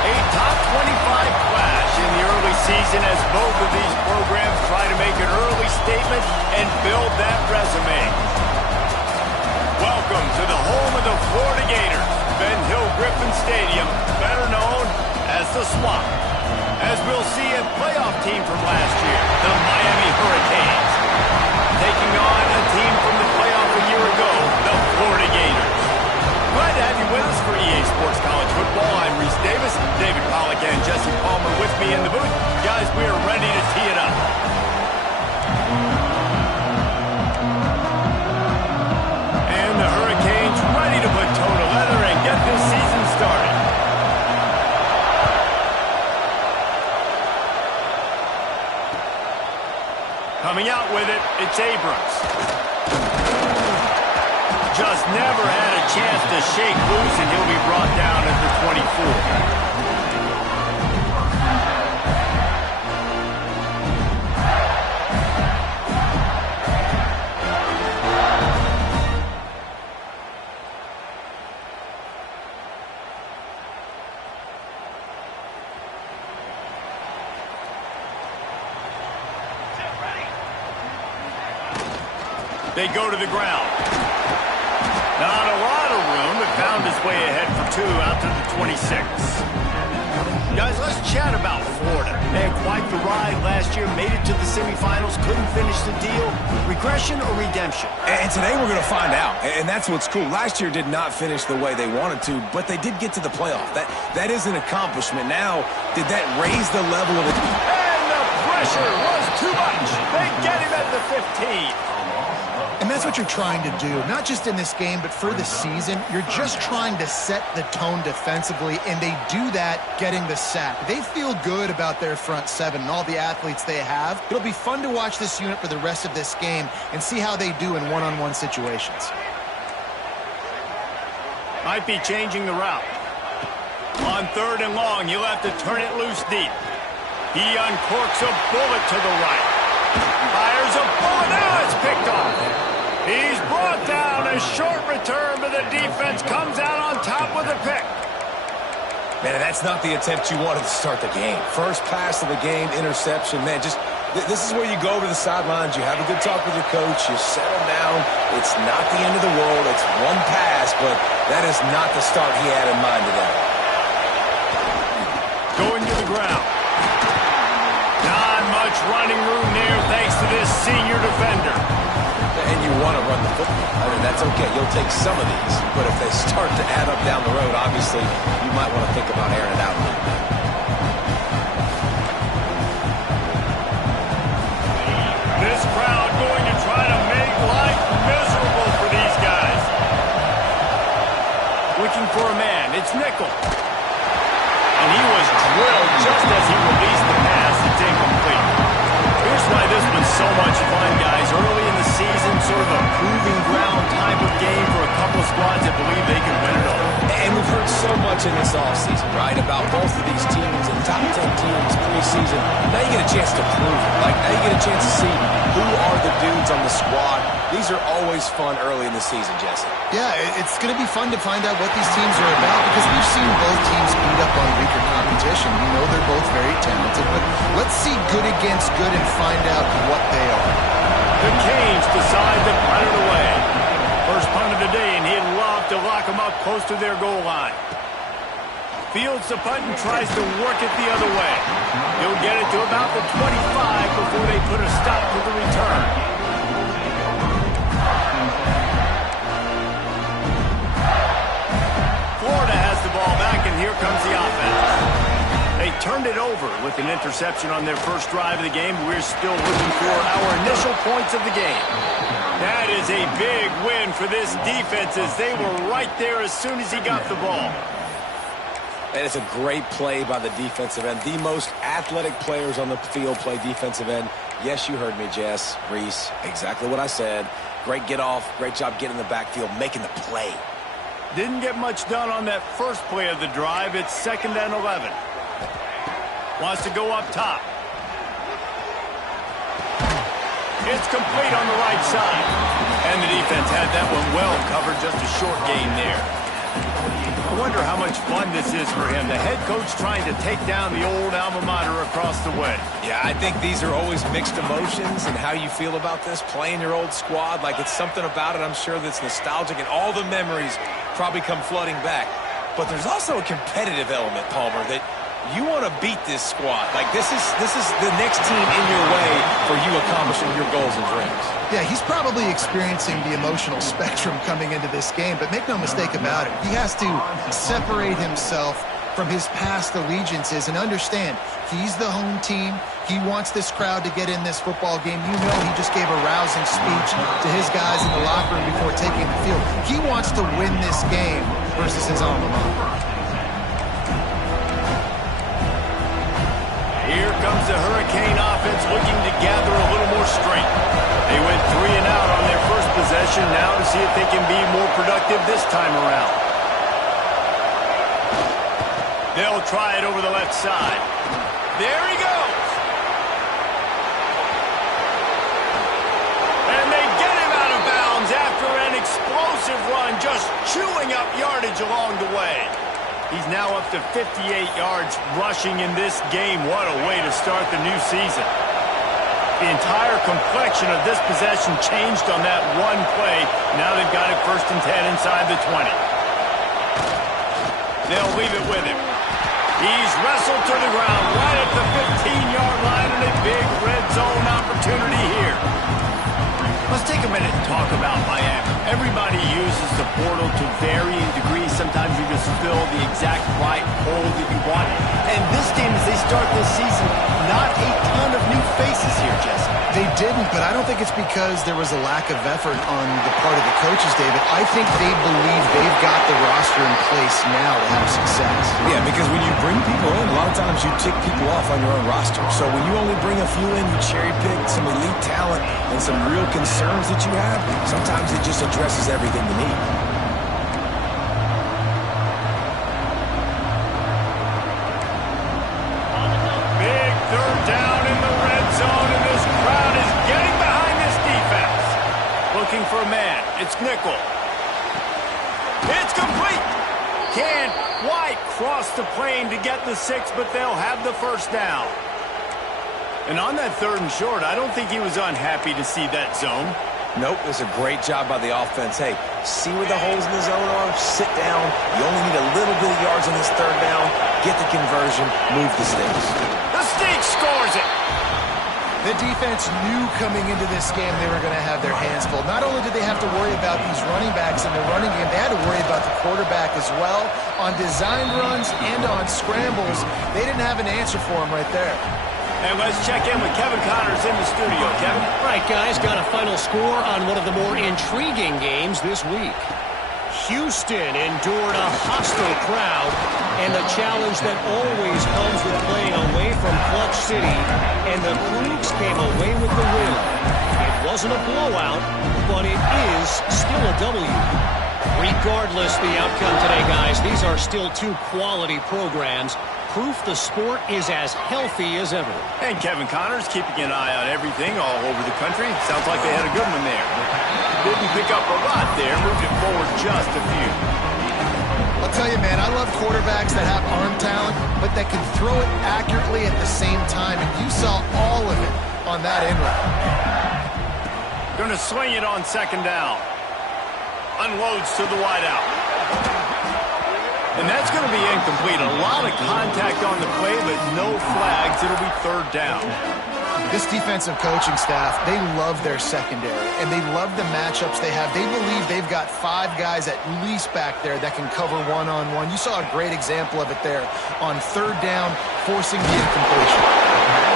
A top 25 clash in the early season as both of these programs try to make an early statement and build that resume. Welcome to the home of the Florida Gators, Ben Hill Griffin Stadium, better known as the Swamp. As we'll see a playoff team from last year, the Miami Hurricanes, taking on a team from the playoff a year ago, the Florida Gators. Glad to have you with us for EA Sports College Football. I'm Reese Davis, David Pollack and Jesse Palmer with me in the booth. Guys, we are ready to tee it up. And the Hurricanes ready to put toe to leather and get this season started. Coming out with it, it's Abrams. Just never had a chance to shake loose, and he'll be brought down at the 24. They go to the ground. Not a lot of room, but found his way ahead for two out to the 26. Guys, let's chat about Florida. They had quite the ride last year, made it to the semifinals, couldn't finish the deal. Regression or redemption? And today we're going to find out, and that's what's cool. Last year did not finish the way they wanted to, but they did get to the playoff. That is an accomplishment. Now, did that raise the level of it? And the pressure was too much. They get him at the 15. And that's what you're trying to do, not just in this game, but for the season. You're just trying to set the tone defensively, and they do that getting the sack. They feel good about their front seven and all the athletes they have. It'll be fun to watch this unit for the rest of this game and see how they do in one-on-one situations. Might be changing the route. On 3rd and long, he'll have to turn it loose deep. He uncorks a bullet to the right. Fires a bullet. Now it's picked off. He's brought down. A short return, but the defense comes out on top with a pick. Man, that's not the attempt you wanted to start the game. First pass of the game, interception. Man, just this is where you go to the sidelines. You have a good talk with your coach. You settle down. It's not the end of the world. It's one pass, but that is not the start he had in mind today. Going to the ground. Not much running room there thanks to this senior defender. And you want to run the football. I mean, that's okay. You'll take some of these. But if they start to add up down the road, obviously, you might want to think about airing it out a little bit. This crowd going to try to make life miserable for these guys. Looking for a man. It's Nickel. And he was drilled just as he released the pass. It's incomplete. Here's why this was so much fun, guys. Early in the season, sort of a proving ground type of game for a couple of squads that believe they can win it all. And we've heard so much in this offseason, right, about both of these teams and top 10 teams preseason. Now you get a chance to prove it. Like, now you get a chance to see who are the dudes on the squad. These are always fun early in the season, Jesse. Yeah, it's going to be fun to find out what these teams are about because we've seen both teams beat up on weaker competition. We know they're both very talented, but let's see good against good and find out what they are. The Canes decide to punt it away. First punt of the day, and he'd love to lock them up close to their goal line. Fields the punt and tries to work it the other way. He'll get it to about the 25 before they put a stop to the return. Florida has the ball back, and here comes the offense. They turned it over with an interception on their first drive of the game. We're still looking for our initial points of the game. That is a big win for this defense as they were right there as soon as he got the ball. And it's a great play by the defensive end. The most athletic players on the field play defensive end. Yes, you heard me, Jess, Reese. Exactly what I said. Great get off. Great job getting in the backfield, making the play. Didn't get much done on that first play of the drive. It's 2nd and 11. Wants to go up top. It's complete on the right side. And the defense had that one well covered. Just a short gain there. I wonder how much fun this is for him. The head coach trying to take down the old alma mater across the way. Yeah, I think these are always mixed emotions and how you feel about this, playing your old squad. Like, it's something about it, I'm sure, that's nostalgic, and all the memories probably come flooding back. But there's also a competitive element, Palmer, that you want to beat this squad. Like, this is the next team in your way for you accomplishing your goals and dreams. Yeah, he's probably experiencing the emotional spectrum coming into this game, but make no mistake about it. He has to separate himself from his past allegiances and understand he's the home team. He wants this crowd to get in this football game. You know he just gave a rousing speech to his guys in the locker room before taking the field. He wants to win this game versus his alma mater. Here comes the Hurricane offense looking to gather a little more strength. They went 3 and out on their first possession. Now to see if they can be more productive this time around. They'll try it over the left side. There he goes. And they get him out of bounds after an explosive run, just chewing up yardage along the way. He's now up to 58 yards rushing in this game. What a way to start the new season. The entire complexion of this possession changed on that one play. Now they've got it 1st and 10 inside the 20. They'll leave it with him. He's wrestled to the ground right at the 15-yard line, and a big red zone opportunity here. Let's take a minute and talk about Miami. Everybody uses the portal to varying degrees. Sometimes you just fill the exact right hole that you want. And this team, as they start this season, not a ton of new faces here, Jesse. They didn't, but I don't think it's because there was a lack of effort on the part of the coaches, David. I think they believe they've got the roster in place now to have success. Yeah, because when you bring people in, a lot of times you tick people off on your own roster. So when you only bring a few in, you cherry pick some elite talent and some real concerns that you have, sometimes it just addresses everything you need. Big 3rd down in the red zone, and this crowd is getting behind this defense. Looking for a man. It's Nickel. It's complete. Can't quite cross the plane to get the 6, but they'll have the 1st down. And on that 3rd and short, I don't think he was unhappy to see that zone. Nope, it was a great job by the offense. Hey, see where the holes in the zone are, sit down. You only need a little bit of yards on this 3rd down, get the conversion, move the sticks. The Stinks scores it. The defense knew coming into this game they were going to have their hands full. Not only did they have to worry about these running backs in the running game, they had to worry about the quarterback as well. On designed runs and on scrambles, they didn't have an answer for him right there. And let's check in with Kevin Connors in the studio. Kevin? All right, guys, got a final score on one of the more intriguing games this week. Houston endured a hostile crowd and the challenge that always comes with playing away from Clutch City, and the Cougs came away with the win. It wasn't a blowout, but it is still a W. Regardless the outcome today, guys, these are still 2 quality programs. Proof the sport is as healthy as ever. And Kevin Connors keeping an eye on everything all over the country. Sounds like they had a good one there. Didn't pick up a lot there, moved it forward just a few. I'll tell you, man, I love quarterbacks that have arm talent, but that can throw it accurately at the same time, and you saw all of it on that end route. Going to swing it on 2nd down. Unloads to the wideout. And that's going to be incomplete. A lot of contact on the play, but no flags. It'll be 3rd down. This defensive coaching staff, they love their secondary, and they love the matchups they have. They believe they've got 5 guys at least back there that can cover one-on-one. You saw a great example of it there on 3rd down, forcing the incompletion.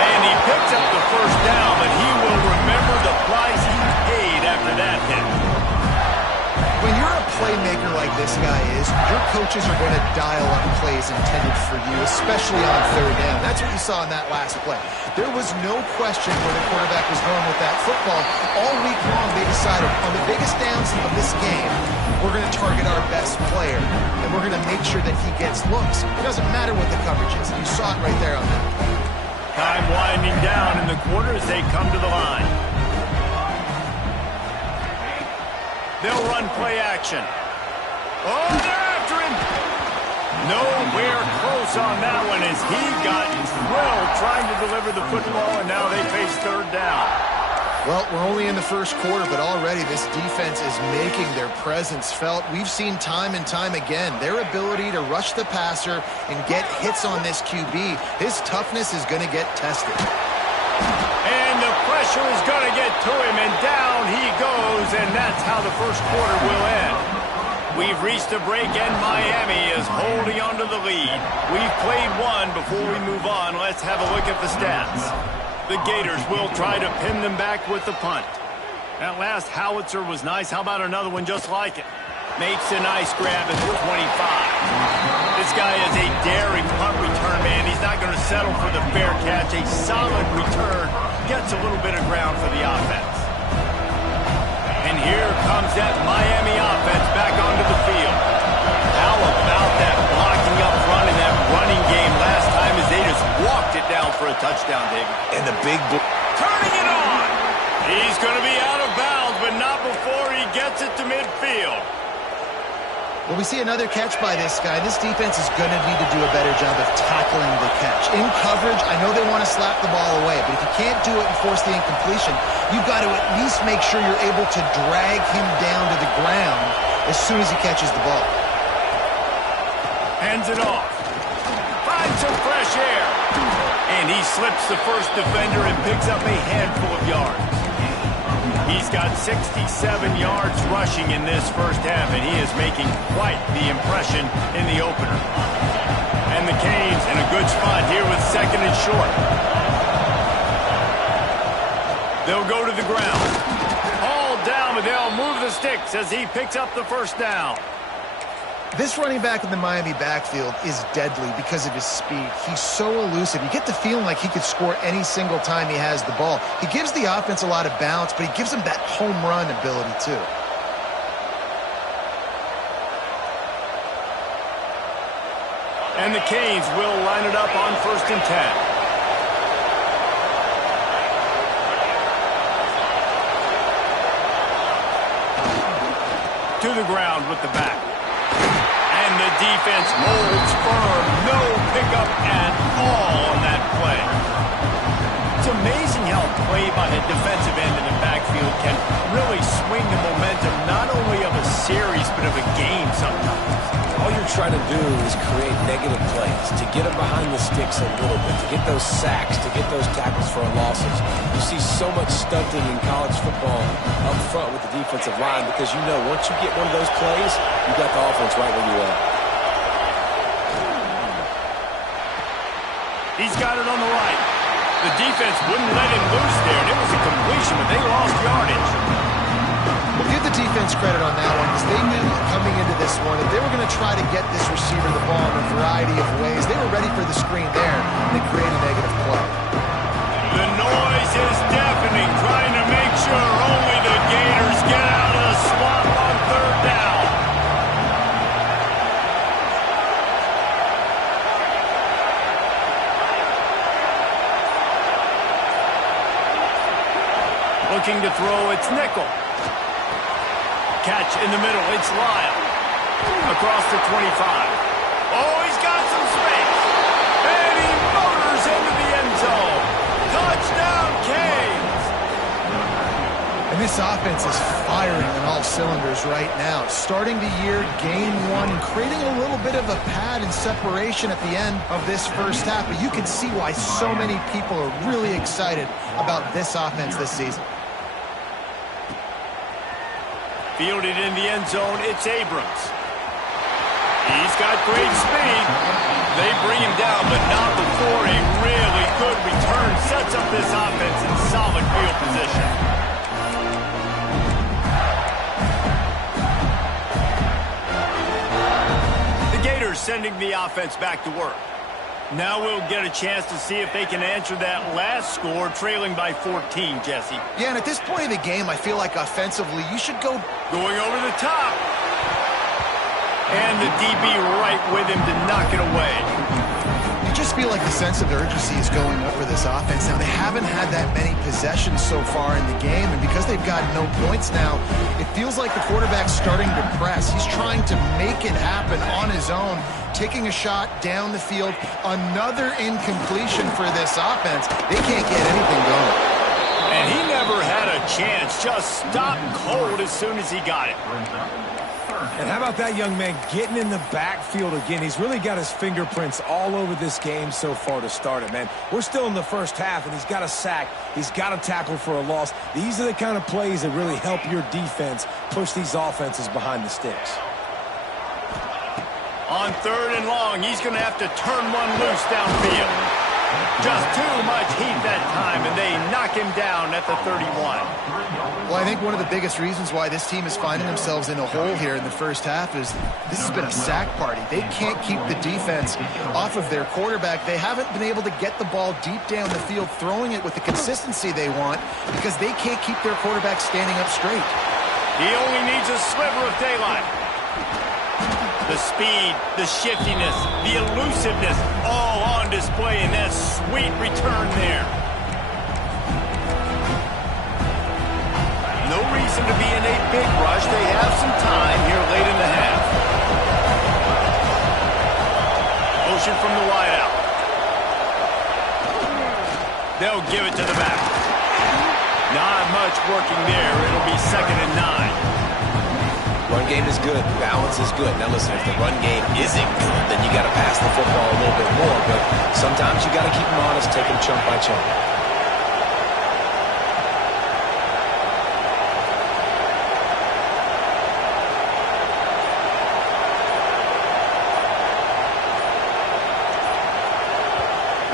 And he picks up the 1st down, but he will remember the price he paid after that hit. When you're a playmaker like this guy is, your coaches are going to dial up plays intended for you, especially on 3rd down. That's what you saw in that last play. There was no question where the quarterback was going with that football. All week long, they decided on the biggest downs of this game, we're going to target our best player, and we're going to make sure that he gets looks. It doesn't matter what the coverage is. You saw it right there on that play. Time winding down in the quarter as they come to the line. They'll run play action. Oh, they're after him. Nowhere close on that one as he got drilled trying to deliver the football, and now they face third down. Well, we're only in the first quarter, but already this defense is making their presence felt. We've seen time and time again their ability to rush the passer and get hits on this QB. His toughness is going to get tested. And the pressure is going to get to him, and down he goes, and that's how the first quarter will end. We've reached a break, and Miami is holding on to the lead. We've played one. Before we move on, let's have a look at the stats. The Gators will try to pin them back with the punt. That last howitzer was nice. How about another one just like it? Makes a nice grab at the 25. This guy is a daring punt return, man. He's not going to settle for the fair catch. A solid return gets a little bit of ground for the offense. And here comes that Miami offense back onto the field. How about that blocking up front in that running game last time as they just walked it down for a touchdown, David? And the big Turning it on! He's going to be out of bounds, but not before he gets it to midfield. Well, we see another catch by this guy. This defense is going to need to do a better job of tackling the catch. In coverage, I know they want to slap the ball away, but if you can't do it and force the incompletion, you've got to at least make sure you're able to drag him down to the ground as soon as he catches the ball. Hands it off. Finds some fresh air. And he slips the first defender and picks up a handful of yards. He's got 67 yards rushing in this first half, and he is making quite the impression in the opener. And the Canes in a good spot here with second and short. They'll go to the ground. All down, but they'll move the sticks as he picks up the first down. This running back in the Miami backfield is deadly because of his speed. He's so elusive. You get the feeling like he could score any single time he has the ball. He gives the offense a lot of balance, but he gives them that home run ability too. And the Canes will line it up on 1st and 10. To the ground with the back. And the defense holds firm. No pickup at all on that play. It's amazing how play by the defensive end in the backfield can really swing the momentum not only of a series but of a game sometimes. All you're trying to do is create negative plays, to get them behind the sticks a little bit, to get those sacks, to get those tackles for losses. You see so much stunting in college football up front with the defensive line because you know once you get one of those plays, you got the offense right where you are. He's got it on the right. The defense wouldn't let him loose there, and it was a completion, but they lost yardage. We'll give the defense credit on that one because they knew coming into this one that they were going to try to get this receiver the ball in a variety of ways. They were ready for the screen there, and they created a negative play. The noise is deafening, trying to make sure only the Gators get out of the swamp on 3rd down. Looking to throw, it's Nickel. Catch in the middle, it's Lyle. Across the 25. Oh, he's got some space. And he motors into the end zone. Touchdown, Canes. And this offense is firing on all cylinders right now. Starting the year, game one, and creating a little bit of a pad and separation at the end of this first half. But you can see why so many people are really excited about this offense this season. Fielded in the end zone, it's Abrams. He's got great speed. They bring him down, but not before a really good return sets up this offense in solid field position. The Gators sending the offense back to work. Now we'll get a chance to see if they can answer that last score, trailing by 14, Jesse. Yeah, and at this point of the game, I feel like offensively, you should go going over the top. And the DB right with him to knock it away. You just feel feel like the sense of urgency is going up for this offense. Now, they haven't had that many possessions so far in the game, and because they've got no points now, it feels like the quarterback's starting to press. He's trying to make it happen on his own, taking a shot down the field. Another incompletion for this offense. They can't get anything going. And he never had a chance. Just stopped cold as soon as he got it. And how about that young man getting in the backfield again? He's really got his fingerprints all over this game so far to start it, man. We're still in the first half, and he's got a sack. He's got a tackle for a loss. These are the kind of plays that really help your defense push these offenses behind the sticks. On 3rd and long, he's going to have to turn one loose downfield. Just too much heat that time, and they knock him down at the 31. Well, I think one of the biggest reasons why this team is finding themselves in a hole here in the first half is this has been a sack party. They can't keep the defense off of their quarterback. They haven't been able to get the ball deep down the field, throwing it with the consistency they want because they can't keep their quarterback standing up straight. He only needs a sliver of daylight. The speed, the shiftiness, the elusiveness, all on display in that sweet return there. No reason to be in a big rush. They have some time here late in the half. Motion from the wideout. They'll give it to the back. Not much working there. It'll be 2nd and 9. Run game is good. Balance is good. Now listen, if the run game isn't good, then you got to pass the football a little bit more. But sometimes you got to keep them honest, take them chunk by chunk.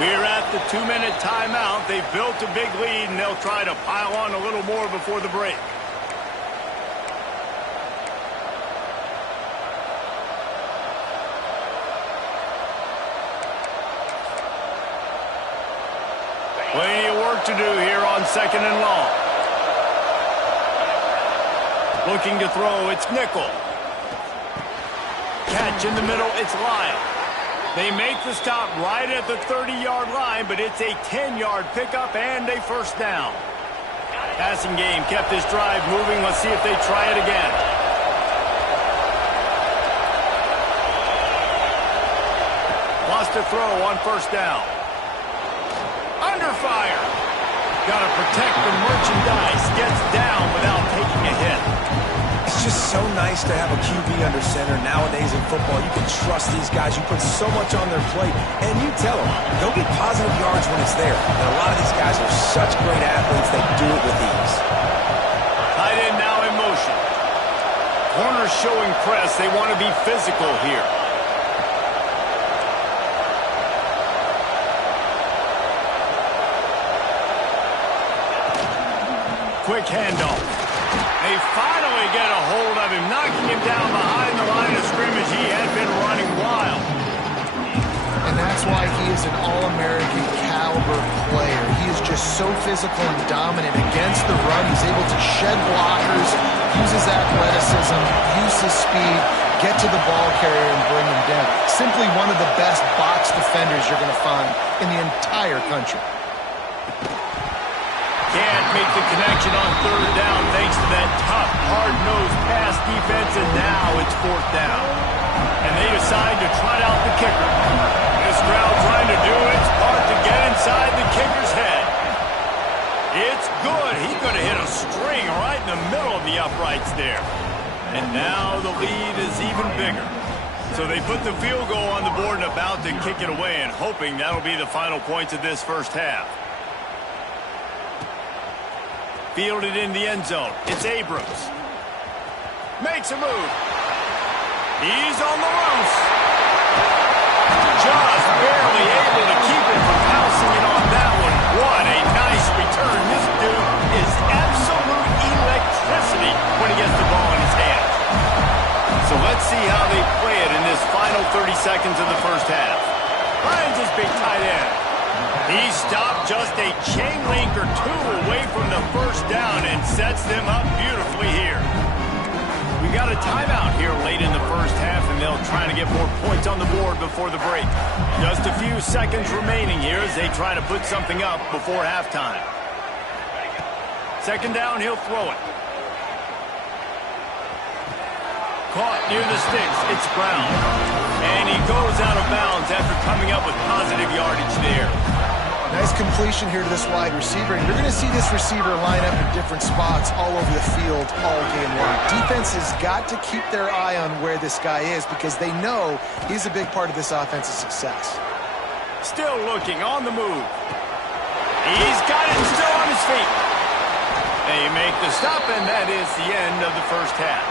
We're at the 2-minute timeout. They've built a big lead, and they'll try to pile on a little more before the break. Plenty of work to do here on 2nd and long. Looking to throw, it's Nickel. Catch in the middle, it's Lyle. They make the stop right at the 30-yard line, but it's a 10-yard pickup and a first down. Passing game kept this drive moving. Let's see if they try it again. Wants to throw on first down. Under fire. Got to protect the merchandise. Gets down without taking a hit. It's just so nice to have a QB under center. Nowadays in football, you can trust these guys. You put so much on their plate, and you tell them they'll get positive yards when it's there. And a lot of these guys are such great athletes, they do it with ease. Tight end now in motion. Corners showing press. They want to be physical here. Quick handoff. They finally get a hold of him, knocking him down behind the line of scrimmage. He had been running wild. And that's why he is an All-American caliber player. He is just so physical and dominant against the run. He's able to shed blockers, use his athleticism, use his speed, get to the ball carrier and bring him down. Simply one of the best box defenders you're going to find in the entire country. Can't make the connection on 3rd down thanks to that tough, hard-nosed pass defense, and now it's 4th down. And they decide to trot out the kicker. This crowd trying to do its part to get inside the kicker's head. It's good. He's going to hit a string right in the middle of the uprights there. And now the lead is even bigger. So they put the field goal on the board and about to kick it away, and hoping that'll be the final points of this first half. Fielded in the end zone. It's Abrams. Makes a move. He's on the loose. Just barely able to keep it from pouncing it on that one. What a nice return. This dude is absolute electricity when he gets the ball in his hands. So let's see how they play it in this final 30 seconds of the first half. Finds his big tight end. He stopped just a chain link or two away from the first down and sets them up beautifully here. We We got a timeout here late in the first half, and they'll try to get more points on the board before the break. Just a few seconds remaining here as they try to put something up before halftime. Second down, he'll throw it. Caught near the sticks. It's Brown. And he goes out of bounds after coming up with positive yardage there. Nice completion here to this wide receiver. And you're going to see this receiver line up in different spots all over the field all game long. Defense has got to keep their eye on where this guy is because they know he's a big part of this offense's success. Still looking on the move. He's got it still on his feet. They make the stop, and that is the end of the first half.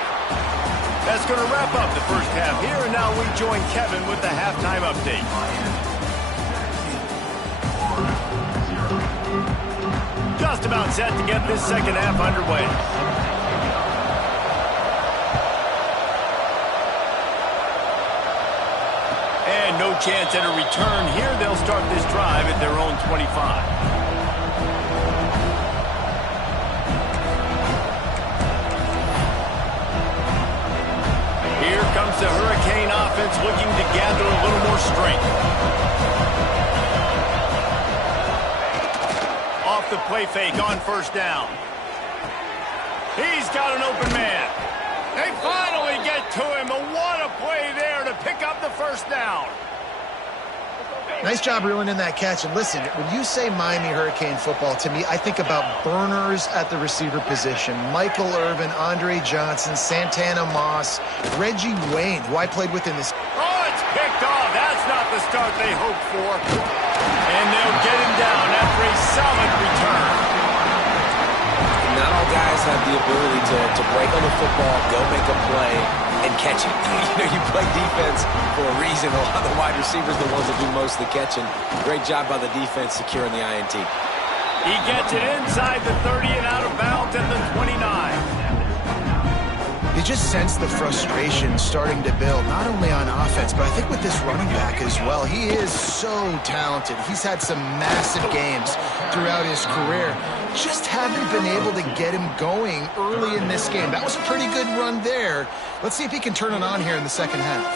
That's going to wrap up the first half here, and now we join Kevin with the halftime update. Just about set to get this second half underway. And no chance at a return here. They'll start this drive at their own 25. Here comes the Hurricane offense looking to gather a little more strength. Off the play fake on first down. He's got an open man. They finally get to him. And what a play there to pick up the first down. Nice job reeling in that catch. And listen, when you say Miami Hurricane football, to me, I think about burners at the receiver position. Michael Irvin, Andre Johnson, Santana Moss, Reggie Wayne, who I played with in this. Oh, it's picked off. That's not the start they hoped for. And they'll get him down after a solid return. Not all guys have the ability to break on the football, go make a play, and catch it. You play defense for a reason. A lot of the wide receivers are the ones that do most of the catching. Great job by the defense securing the INT. He gets it inside the 30 and out of bounds at the 29. You just sense the frustration starting to build, not only on offense, but I think with this running back as well. He is so talented. He's had some massive games throughout his career. Just haven't been able to get him going early in this game. That was a pretty good run there. Let's see if he can turn it on here in the second half.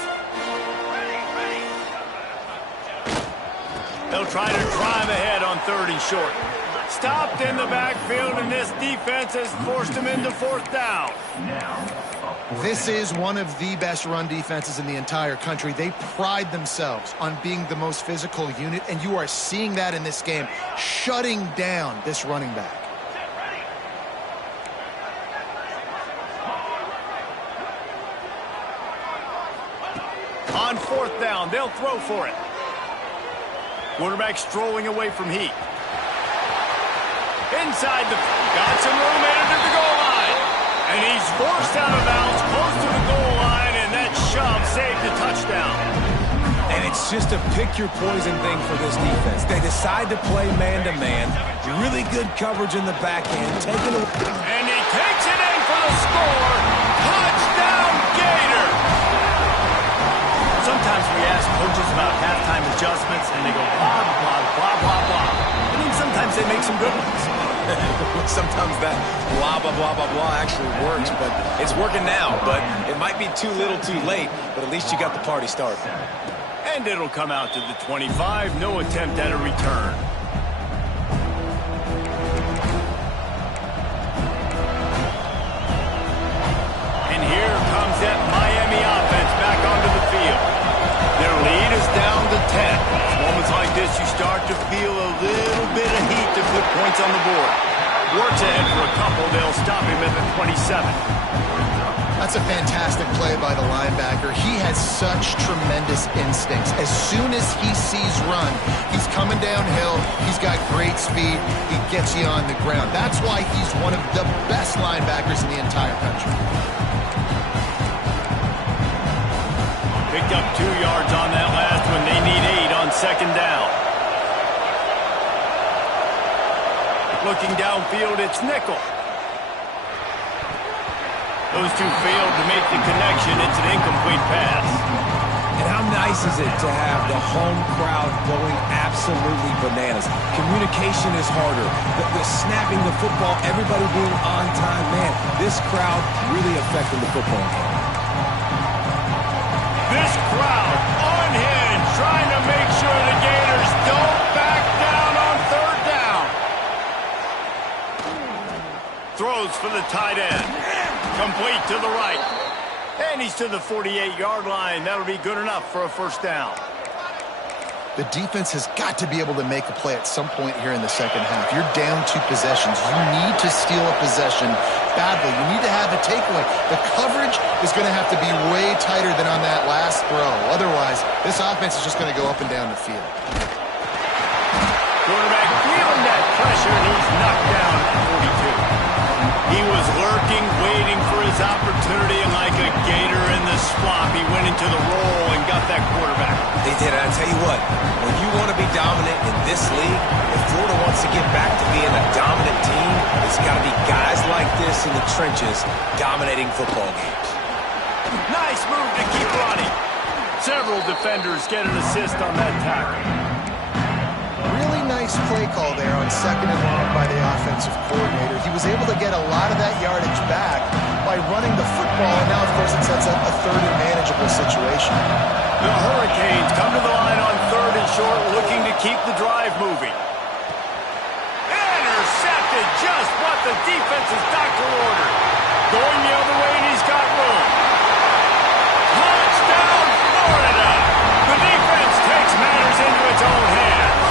They'll try to drive ahead on 3rd and short. Stopped in the backfield, and this defense has forced him into 4th down. This is one of the best run defenses in the entire country. They pride themselves on being the most physical unit, and you are seeing that in this game, shutting down this running back. On 4th down, they'll throw for it. Quarterback strolling away from Heat. Inside got some room into the goal line. And he's forced out of bounds close to the goal line, and that shove saved the touchdown. And it's just a pick-your-poison thing for this defense. They decide to play man-to-man. Really good coverage in the back end. And he takes it in for the score. Touchdown, Gator! Sometimes we ask coaches about halftime adjustments, and they go blah, blah, blah, blah, blah. And then sometimes they make some good ones. Sometimes that blah, blah, blah, blah, blah actually works, but it's working now. But it might be too little too late, but at least you got the party started. And it'll come out to the 25. No attempt at a return. And here comes that Miami offense back onto the field. Their lead is down to 10. It's moments like this you start to feel a little bit of heat to put points on the board. Works ahead for a couple. They'll stop him at the 27. That's a fantastic play by the linebacker. He has such tremendous instincts. As soon as he sees run, he's coming downhill. He's got great speed. He gets you on the ground. That's why he's one of the best linebackers in the entire country. Picked up 2 yards on that last one. They need 8 on 2nd down. Looking downfield, it's Nickel. Those two failed to make the connection. It's an incomplete pass. And how nice is it to have the home crowd going absolutely bananas? Communication is harder. The snapping the football, everybody being on time. Man, this crowd really affecting the football game. This crowd unhinged, trying to make sure the Gators don't back down on third down. Throws for the tight end. Complete to the right. And he's to the 48-yard line. That'll be good enough for a first down. The defense has got to be able to make a play at some point here in the second half. You're down 2 possessions. You need to steal a possession badly. You need to have a takeaway. The coverage is going to have to be way tighter than on that last throw. Otherwise, this offense is just going to go up and down the field. Quarterback feeling that pressure, and he's knocked down at 42. He was lurking, waiting for his opportunity, and like a gator in the swamp, he went into the roll and got that quarterback. They did, and I tell you what, when you want to be dominant in this league, if Florida wants to get back to being a dominant team, it's got to be guys like this in the trenches dominating football games. Nice move to keep running. Several defenders get an assist on that tackle. Really nice play call there on 2nd and long by the offensive coordinator. He was able to get a lot of that yardage back by running the football, and now, of course, it sets up a 3rd and manageable situation. The Hurricanes come to the line on 3rd and short, looking to keep the drive moving. Intercepted, just what the defense's doctor ordered. Going the other way, and he's got room. Touchdown, Florida! The defense takes matters into its own hands.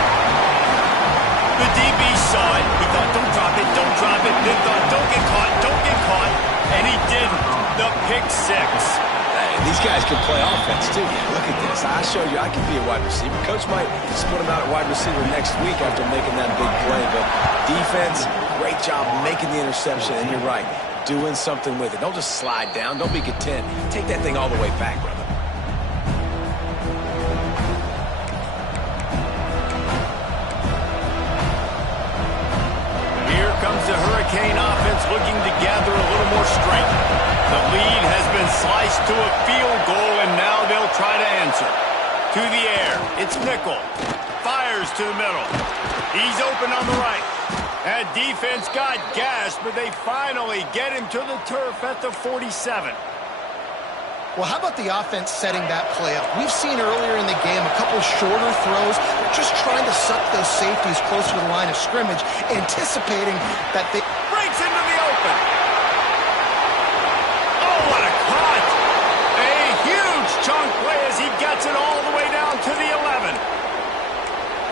The DB saw it. He thought, don't drop it, don't drop it. Then thought, don't get caught, don't get caught. And he didn't. The pick 6. Hey, these guys can play offense, too. Look at this. I showed you I can be a wide receiver. Coach might split him out at wide receiver next week after making that big play. But defense, great job making the interception. And you're right, doing something with it. Don't just slide down. Don't be content. Take that thing all the way back, brother. Comes the Hurricane offense looking to gather a little more strength. The lead has been sliced to a field goal, and now they'll try to answer. To the air, it's Nickel. Fires to the middle. He's open on the right. That defense got gashed, but they finally get him to the turf at the 47. Well, how about the offense setting that play up? We've seen earlier in the game a couple shorter throws. They're just trying to suck those safeties closer to the line of scrimmage, anticipating that they... Breaks into the open. Oh, what a cut. A huge chunk play as he gets it all the way down to the 11.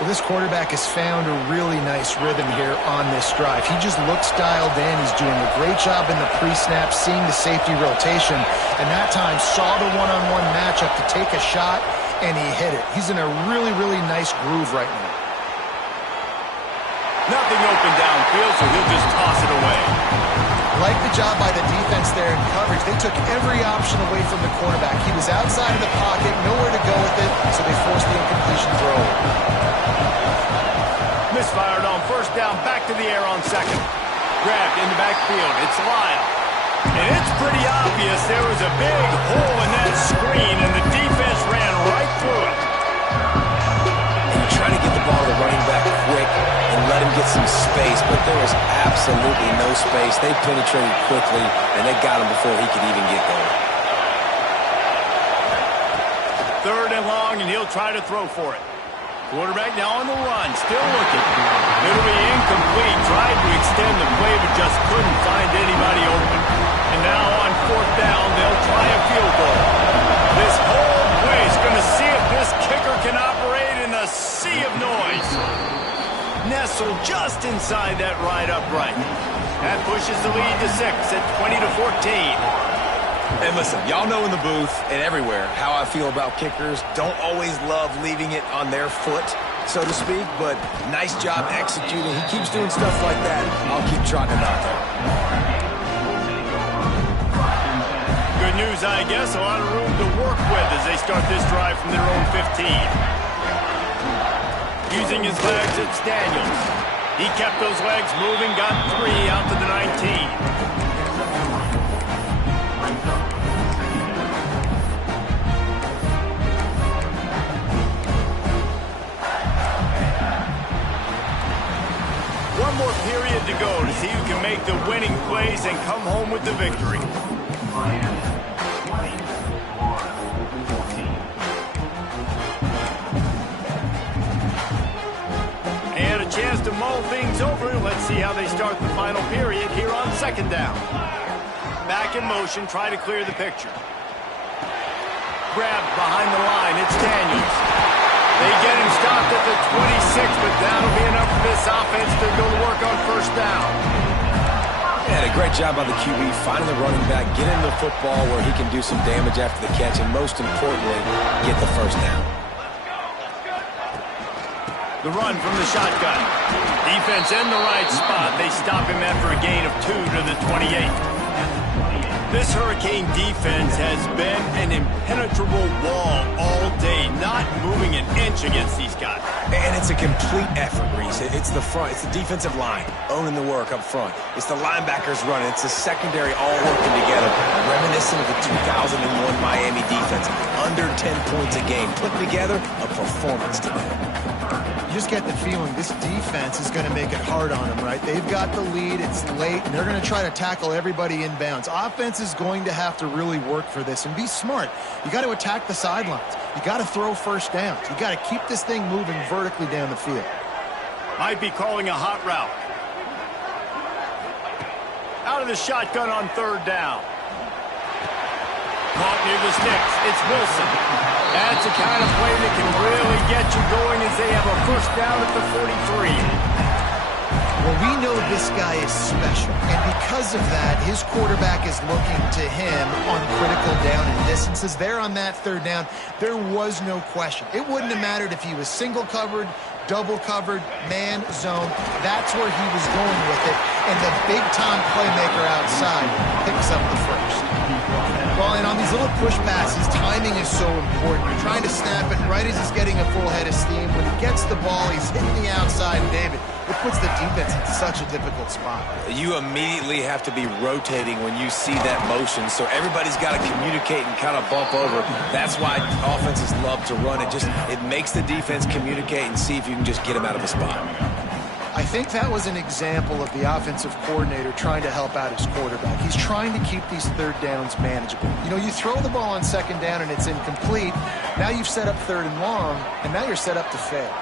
Well, this quarterback has found a really nice rhythm here on this drive. He just looks dialed in. He's doing a great job in the pre-snap, seeing the safety rotation, and that time saw the one-on-one matchup to take a shot, and he hit it. He's in a really, really nice groove right now. Nothing open downfield, so he'll just toss it away. Like the job by the defense there in coverage. They took every option away from the quarterback. He was outside of the pocket, nowhere to go with it, so they forced the incompletion throw. Misfired on first down, back to the air on 2nd. Grabbed in the backfield, it's Lyle. And it's pretty obvious there was a big hole in that screen, and the defense ran right through it. And you try to get the ball to the running back quick and let him get some space, but there was absolutely no space. They penetrated quickly, and they got him before he could even get there. 3rd and long, and he'll try to throw for it. Quarterback now on the run, still looking. It'll be incomplete. Tried to extend the play, but just couldn't find anybody open. And now on 4th down, they'll try a field goal. This whole play is going to see if this kicker can operate in a sea of noise. Nestled just inside that right upright. That pushes the lead to 6 at 20-14. And listen, y'all know in the booth and everywhere how I feel about kickers. Don't always love leaving it on their foot, so to speak, but nice job executing. He keeps doing stuff like that. I'll keep trotting him out there. Good news, I guess. A lot of room to work with as they start this drive from their own 15. Using his legs, it's Daniels. He kept those legs moving, got 3 out to the 19. one more period to go to see who can make the winning plays and come home with the victory. And a chance to mull things over. Let's see how they start the final period here on second down. Back in motion, try to clear the picture. Grabbed behind the line, it's Daniels. They get him stopped at the 26, but that'll be enough for this offense to go to work on first down. Yeah, a great job by the QB, finding the running back, getting the football where he can do some damage after the catch, and most importantly, get the first down. The run from the shotgun. Defense in the right spot. They stop him after a gain of 2 to the 28. This Hurricane defense has been an impenetrable wall all day, not moving an inch against these guys. And it's a complete effort, Reese. It's the front. It's the defensive line owning the work up front. It's the linebackers running. It's the secondary all working together, reminiscent of the 2001 Miami defense. Under 10 points a game. Put together a performance today. You just get the feeling this defense is going to make it hard on them, right? They've got the lead, it's late, and they're going to try to tackle everybody inbounds. Offense is going to have to really work for this and be smart. You got to attack the sidelines. You got to throw first downs. You got to keep this thing moving vertically down the field. Might be calling a hot route. Out of the shotgun on third down. Caught near the sticks. It's Wilson. That's the kind of play that can really get you going as they have a first down at the 43. Well, we know this guy is special, and because of that, his quarterback is looking to him on critical down and distances. There on that third down, there was no question. It wouldn't have mattered if he was single covered, double covered, man, zone. That's where he was going with it, and the big-time playmaker outside picks up the first. Well, and on these little push passes, timing is so important. You're trying to snap it right as he's getting a full head of steam. When he gets the ball, he's hitting the outside, David. It puts the defense in such a difficult spot. You immediately have to be rotating when you see that motion, so everybody's got to communicate and kind of bump over. That's why offenses love to run it. It makes the defense communicate and see if you can just get him out of a spot. I think that was an example of the offensive coordinator trying to help out his quarterback. He's trying to keep these third downs manageable. You know, you throw the ball on second down and it's incomplete. Now you've set up third and long, and now you're set up to fail.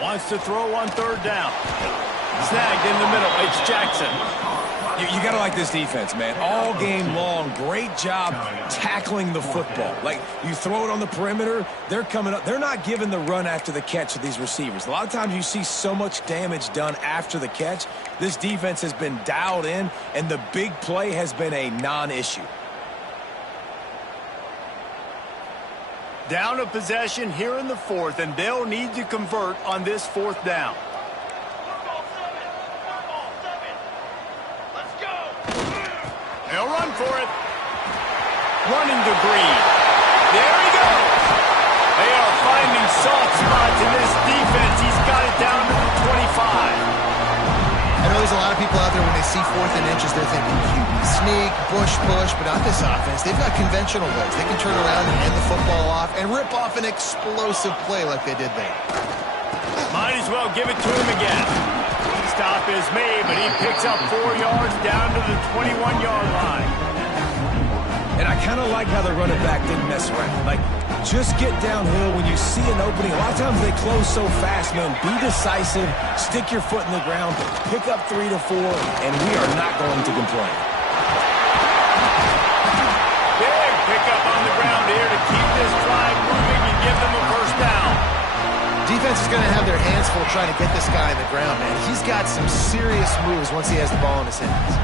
Wants to throw on third down. Snagged in the middle. It's Jackson. You got to like this defense, man. All game long, great job tackling the football. Like, you throw it on the perimeter, they're coming up. They're not giving the run after the catch to these receivers. A lot of times you see so much damage done after the catch. This defense has been dialed in, and the big play has been a non-issue. Down a possession here in the fourth, and they'll need to convert on this fourth down. They'll run for it. Running to Green. There he goes. They are finding soft spots in this defense. He's got it down to the 25. I know there's a lot of people out there when they see 4th and inches, they're thinking QB sneak, push, but not this offense. They've got conventional ways. They can turn around and hand the football off and rip off an explosive play like they did there. Might as well give it to him again. Stop is made, but he picks up 4 yards down to the 21-yard line. And I kind of like how the running back didn't mess around. Like, just get downhill when you see an opening. A lot of times they close so fast, man. Be decisive, stick your foot in the ground, pick up 3 to 4, and we are not going to complain. Big pickup on the ground here to keep this drive moving and give them a first down. Defense is going to have their hands full trying to get this guy in the ground, man. He's got some serious moves once he has the ball in his hands.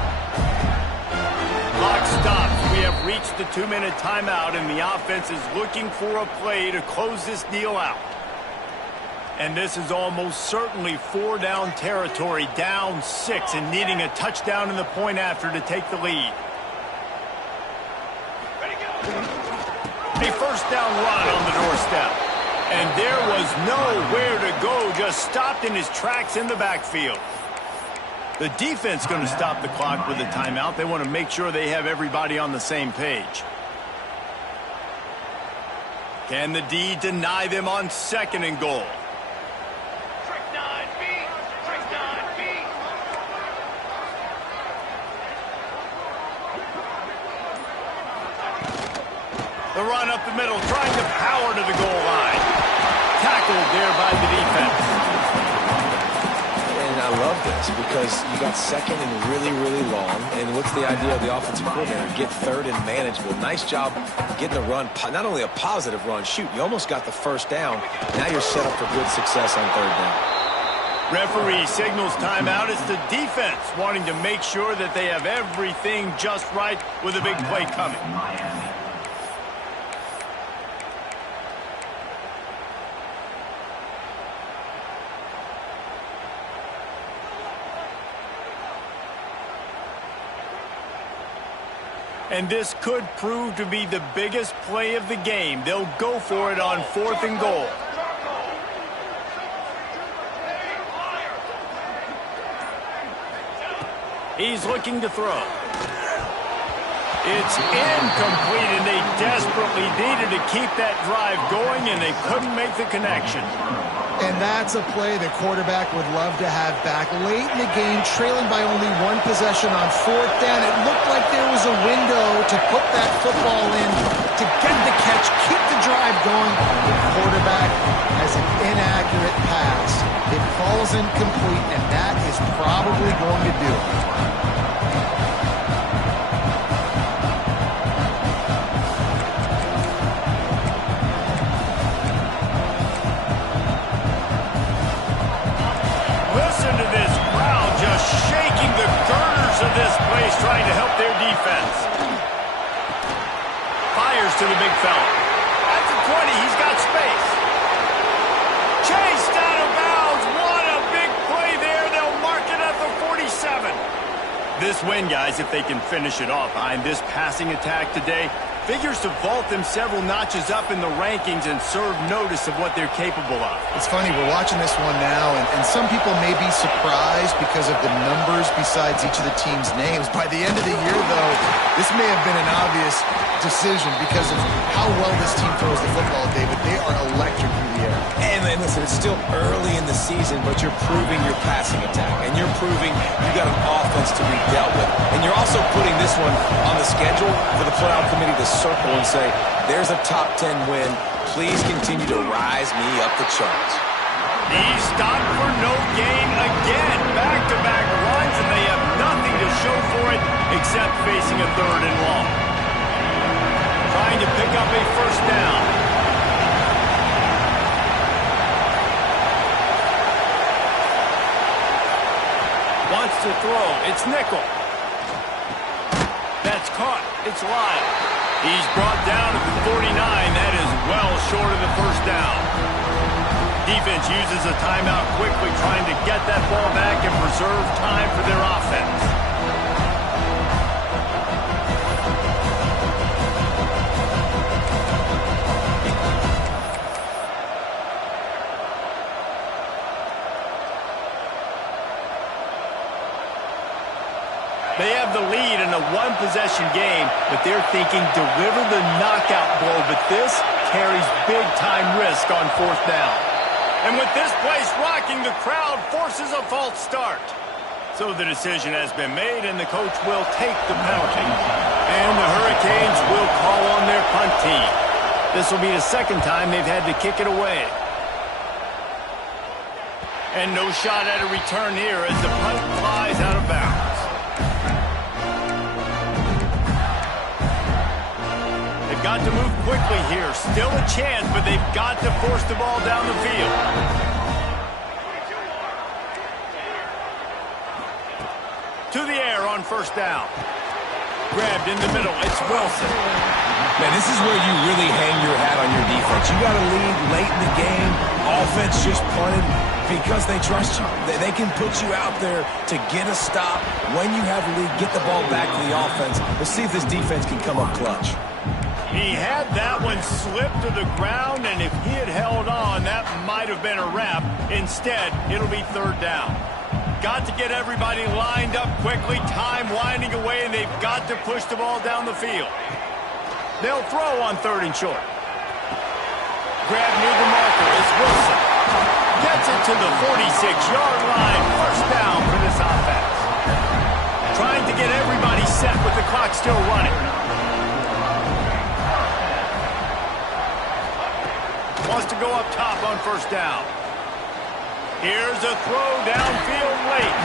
Clock stops. We have reached the 2-minute timeout, and the offense is looking for a play to close this deal out. And this is almost certainly 4-down territory, down 6, and needing a touchdown in the point after to take the lead. A first down run on the doorstep. And there was nowhere to go, just stopped in his tracks in the backfield. The defense going to stop the clock with a timeout. They want to make sure they have everybody on the same page. Can the D deny them on 2nd and goal? The run up the middle, trying to power to the goal line. Tackled there by the defense. And I love this because you got 2nd and really, really long. And what's the idea of the offensive coordinator? Get 3rd and manageable. Nice job getting a run, not only a positive run. Shoot, you almost got the 1st down. Now you're set up for good success on 3rd down. Referee signals timeout. It's the defense wanting to make sure that they have everything just right with a big play coming. And this could prove to be the biggest play of the game. They'll go for it on 4th and goal. He's looking to throw. It's incomplete, and they desperately needed to keep that drive going, and they couldn't make the connection. And that's a play the quarterback would love to have back. Late in the game, trailing by only 1 possession on 4th down. It looked like there was a window to put that football in, to get the catch, keep the drive going. The quarterback has an inaccurate pass. It falls incomplete, and that is probably going to do it. Shaking the girders of this place, trying to help their defense. Fires to the big fella. At the 20, he's got space. Chased out of bounds. What a big play there. They'll mark it at the 47. This win, guys, if they can finish it off behind this passing attack today, figures to vault them several notches up in the rankings and serve notice of what they're capable of. It's funny, we're watching this one now, and some people may be surprised because of the numbers besides each of the team's names. By the end of the year, though, this may have been an obvious decision because of how well this team throws the football, David. They are electric through the air. And listen, it's still early in the season, but you're proving your passing attack, and you're proving you got an offense to be dealt with. And you're also putting this one on the schedule for the playoff committee to circle and say, there's a top 10 win. Please continue to rise me up the charts. He's stopped for no gain again. Back-to-back runs, and they have nothing to show for it except facing a 3rd and long. Trying to pick up a 1st down. Wants to throw. It's nickel. That's caught. It's Lyle. He's brought down at the 49. That is well short of the 1st down. Defense uses a timeout quickly, trying to get that ball back and preserve time for their offense. They have the lead in a 1-possession game, but they're thinking deliver the knockout blow, but this carries big-time risk on 4th down. And with this place rocking, the crowd forces a false start. So the decision has been made, and the coach will take the penalty. And the Hurricanes will call on their punt team. This will be the 2nd time they've had to kick it away. And no shot at a return here as the punt flies out of bounds. Got to move quickly here. Still a chance, but they've got to force the ball down the field. To the air on 1st down. Grabbed in the middle. It's Wilson. Man, this is where you really hang your hat on your defense. You got to lead late in the game. Offense just punted because they trust you. They can put you out there to get a stop. When you have a lead, get the ball back to the offense. Let's see if this defense can come up clutch. He had that one slip to the ground, and if he had held on, that might have been a wrap. Instead, it'll be 3rd down. Got to get everybody lined up quickly, time winding away, and they've got to push the ball down the field. They'll throw on 3rd and short. to the 46-yard line. First down for this offense. Trying to get everybody set with the clock still running. Wants to go up top on first down. Here's a throw downfield late.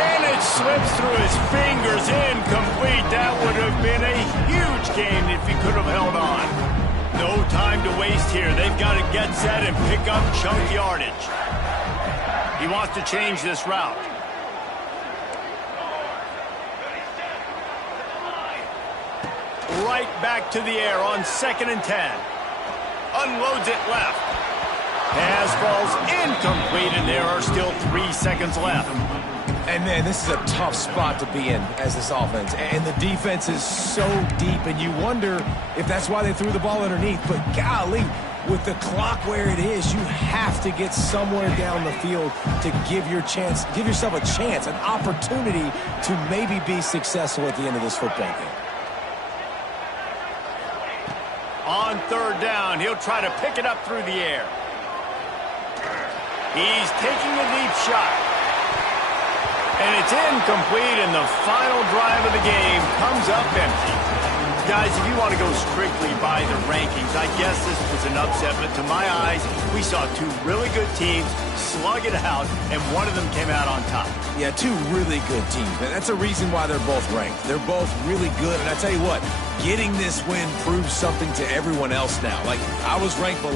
And it slips through his fingers, incomplete. That would have been a huge gain if he could have held on. No time to waste here. They've got to get set and pick up chunk yardage. He wants to change this route. Right back to the air on 2nd and 10. Unloads it left. Pass falls incomplete, and there are still 3 seconds left. And, man, this is a tough spot to be in as this offense. And the defense is so deep, and you wonder if that's why they threw the ball underneath. But, golly, with the clock where it is, you have to get somewhere down the field to give yourself a chance, an opportunity to maybe be successful at the end of this football game. On 3rd down, he'll try to pick it up through the air. He's taking a deep shot. And it's incomplete, and the final drive of the game comes up empty. Guys, if you want to go strictly by the rankings, I guess this was an upset, but to my eyes, we saw 2 really good teams slug it out, and one of them came out on top. Yeah, 2 really good teams, man. That's a reason why they're both ranked. They're both really good, and I tell you what, getting this win proves something to everyone else now. Like, I was ranked below.